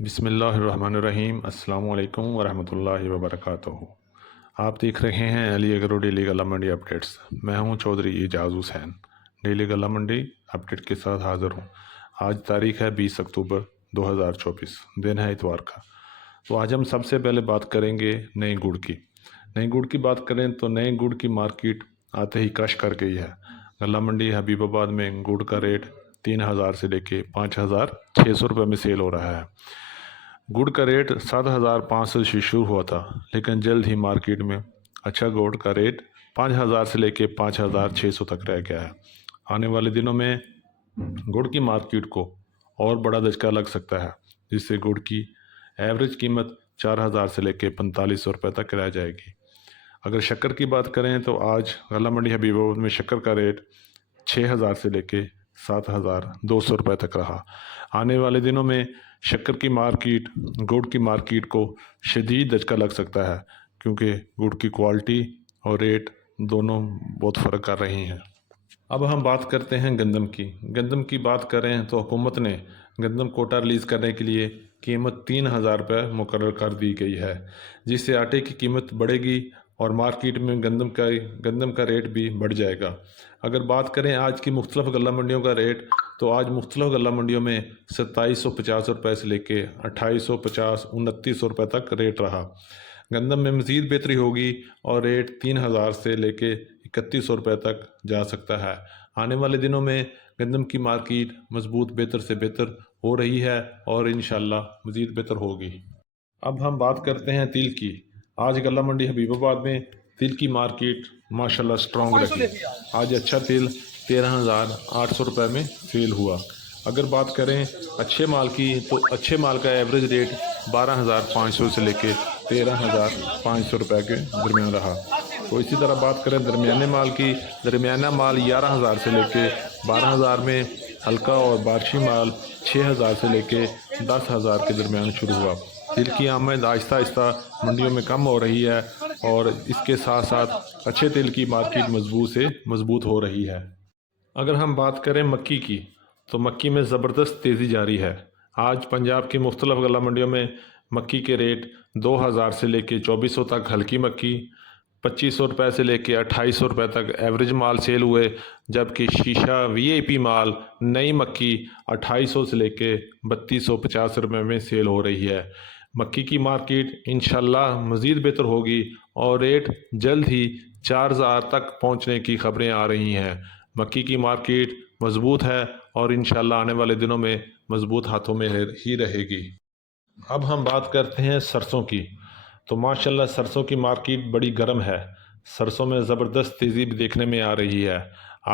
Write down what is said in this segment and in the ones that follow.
بسم اللہ الرحمن الرحیم۔ السلام علیکم ورحمۃ اللہ وبرکاتہ۔ آپ دیکھ رہے ہیں علی اگرو ڈیلی غلہ منڈی اپڈیٹس۔ میں ہوں چودھری اعجاز حسین، ڈیلی غلہ منڈی اپڈیٹ کے ساتھ حاضر ہوں۔ آج تاریخ ہے 20 اکتوبر 2024، دن ہے اتوار کا۔ تو آج ہم سب سے پہلے بات کریں گے نئے گڑ کی۔ نئے گڑ کی بات کریں تو نئے گڑ کی مارکیٹ آتے ہی کرش کر گئی ہے۔ غلہ منڈی حبیب آباد میں گڑ کا ریٹ 3000 سے لے کے 5600 روپے میں سیل ہو رہا ہے۔ گڑ کا ریٹ 7500 سے شروع ہوا تھا، لیکن جلد ہی مارکیٹ میں اچھا گڑ کا ریٹ 5000 سے لے کے 5600 تک رہ گیا ہے۔ آنے والے دنوں میں گڑ کی مارکیٹ کو اور بڑا دھچکا لگ سکتا ہے، جس سے گڑ کی ایوریج قیمت 4000 سے لے کے 4500 روپے تک رہ جائے گی۔ اگر شکر کی بات کریں تو آج غلہ منڈی حبیب آباد میں شکر کا ریٹ 6000 سے لے کے 7200 روپے تک رہا۔ آنے والے دنوں میں شکر کی مارکیٹ گڑ کی مارکیٹ کو شدید دھچکا لگ سکتا ہے، کیونکہ گڑ کی کوالٹی اور ریٹ دونوں بہت فرق کر رہی ہیں۔ اب ہم بات کرتے ہیں گندم کی۔ گندم کی بات کریں تو حکومت نے گندم کوٹا ریلیز کرنے کے لیے قیمت 3000 روپے مقرر کر دی گئی ہے، جس سے آٹے کی قیمت بڑھے گی اور مارکیٹ میں گندم کا ریٹ بھی بڑھ جائے گا۔ اگر بات کریں آج کی مختلف غلہ منڈیوں کا ریٹ، تو آج مختلف غلہ منڈیوں میں 2750 روپے سے لے کے 2850 2900 روپے تک ریٹ رہا۔ گندم میں مزید بہتری ہوگی اور ریٹ 3000 سے لے کے 3100 روپے تک جا سکتا ہے۔ آنے والے دنوں میں گندم کی مارکیٹ مضبوط بہتر سے بہتر ہو رہی ہے اور انشاءاللہ مزید بہتر ہوگی۔ اب ہم بات کرتے ہیں تیل کی۔ آج غلہ منڈی حبیب آباد میں تیل کی مارکیٹ ماشاءاللہ سٹرونگ رہی۔ آج اچھا تیل 13800 روپے میں سیل ہوا۔ اگر بات کریں اچھے مال کی تو اچھے مال کا ایوریج ریٹ 12500 سے لے کے 13500 روپے کے درمیان رہا۔ تو اسی طرح بات کریں درمیانے مال کی، درمیانہ مال 11000 سے لے کے 12000 میں، ہلکا اور بارشی مال 6000 سے لے کے 10000 کے درمیان شروع ہوا۔ تیل کی آمد آہستہ آہستہ منڈیوں میں کم ہو رہی ہے اور اس کے ساتھ ساتھ اچھے تیل کی مارکیٹ مضبوط سے مضبوط ہو رہی ہے۔ اگر ہم بات کریں مکی کی تو مکی میں زبردست تیزی جاری ہے۔ آج پنجاب کی مختلف غلہ منڈیوں میں مکی کے ریٹ 2000 سے لے کے 2400 تک ہلکی مکی، 2500 روپے سے لے کے 2800 روپے تک ایوریج مال سیل ہوئے، جبکہ شیشہ وی آئی پی مال نئی مکی 2800 سے لے کے 3250 روپے میں سیل ہو رہی ہے۔ مکی کی مارکیٹ انشاءاللہ مزید بہتر ہوگی اور ریٹ جلد ہی 4000 تک پہنچنے کی خبریں آ رہی ہیں۔ مکی کی مارکیٹ مضبوط ہے اور انشاءاللہ آنے والے دنوں میں مضبوط ہاتھوں میں ہی رہے گی۔ اب ہم بات کرتے ہیں سرسوں کی۔ تو ماشاءاللہ سرسوں کی مارکیٹ بڑی گرم ہے۔ سرسوں میں زبردست تیزی بھی دیکھنے میں آ رہی ہے۔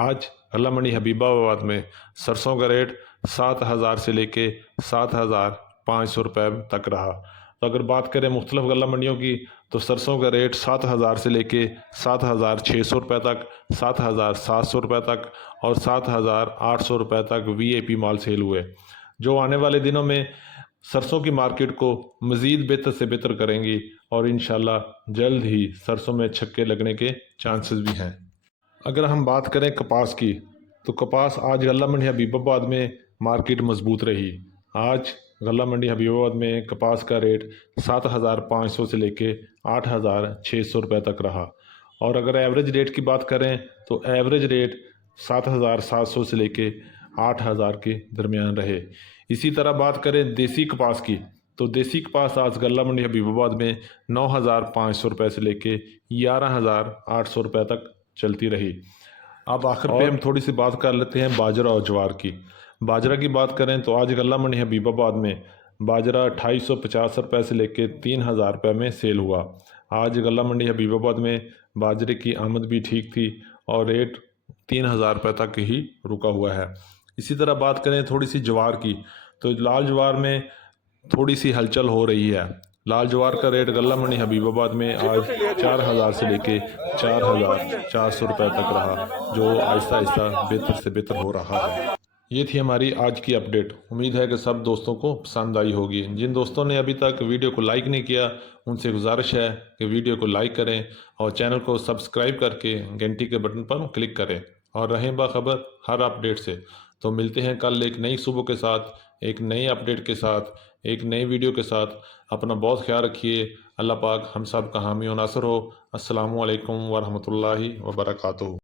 آج غلہ منڈی حبیب آباد میں سرسوں کا ریٹ 7000 سے لے کے 7500 روپے تک رہا۔ تو اگر بات کریں مختلف غلہ منڈیوں کی تو سرسوں کا ریٹ 7000 سے لے کے 7600 روپے تک، 7700 روپے تک اور 7800 روپے تک وی آئی پی مال سیل ہوئے، جو آنے والے دنوں میں سرسوں کی مارکیٹ کو مزید بہتر سے بہتر کریں گی اور انشاءاللہ جلد ہی سرسوں میں چھکے لگنے کے چانسز بھی ہیں۔ اگر ہم بات کریں کپاس کی تو کپاس آج غلہ منڈی حبیب آباد میں مارکیٹ مضبوط رہی۔ آج غلہ منڈی حبیب آباد میں کپاس کا ریٹ 7500 سے لے کے 8600 روپے تک رہا، اور اگر ایوریج ریٹ کی بات کریں تو ایوریج ریٹ 7700 سے لے کے 8000 کے درمیان رہے۔ اسی طرح بات کریں دیسی کپاس کی تو دیسی کپاس آج غلہ منڈی حبیب آباد میں 9500 روپے سے لے کے 11800 روپے تک چلتی رہی۔ اب آخر پہ ہم تھوڑی سی بات کر لیتے ہیں باجرہ اور جوار کی۔ باجرہ کی بات کریں تو آج غلہ منڈی حبیب آباد میں باجرہ 2850 روپے سے لے کے 3000 روپے میں سیل ہوا۔ آج غلہ منڈی حبیب آباد میں باجرے کی آمد بھی ٹھیک تھی اور ریٹ 3000 روپے تک ہی رکا ہوا ہے۔ اسی طرح بات کریں تھوڑی سی جوار کی تو لال جوار میں تھوڑی سی ہلچل ہو رہی ہے۔ لال جوار کا ریٹ غلہ منڈی حبیب آباد میں آج 4000 سے لے کے 4400 روپے تک رہا، جو آہستہ آہستہ بہتر سے بہتر ہو رہا ہے۔ یہ تھی ہماری آج کی اپڈیٹ۔ امید ہے کہ سب دوستوں کو پسند آئی ہوگی۔ جن دوستوں نے ابھی تک ویڈیو کو لائک نہیں کیا، ان سے گزارش ہے کہ ویڈیو کو لائک کریں اور چینل کو سبسکرائب کر کے گھنٹی کے بٹن پر کلک کریں اور رہیں باخبر ہر اپڈیٹ سے۔ تو ملتے ہیں کل ایک نئی صبح کے ساتھ ایک نئی اپڈیٹ کے ساتھ، ایک نئی ویڈیو کے ساتھ اپنا بہت خیال رکھیے۔ اللہ پاک ہم سب کا حامی و ناصر ہو۔ السلام علیکم ورحمۃ اللہ وبرکاتہ۔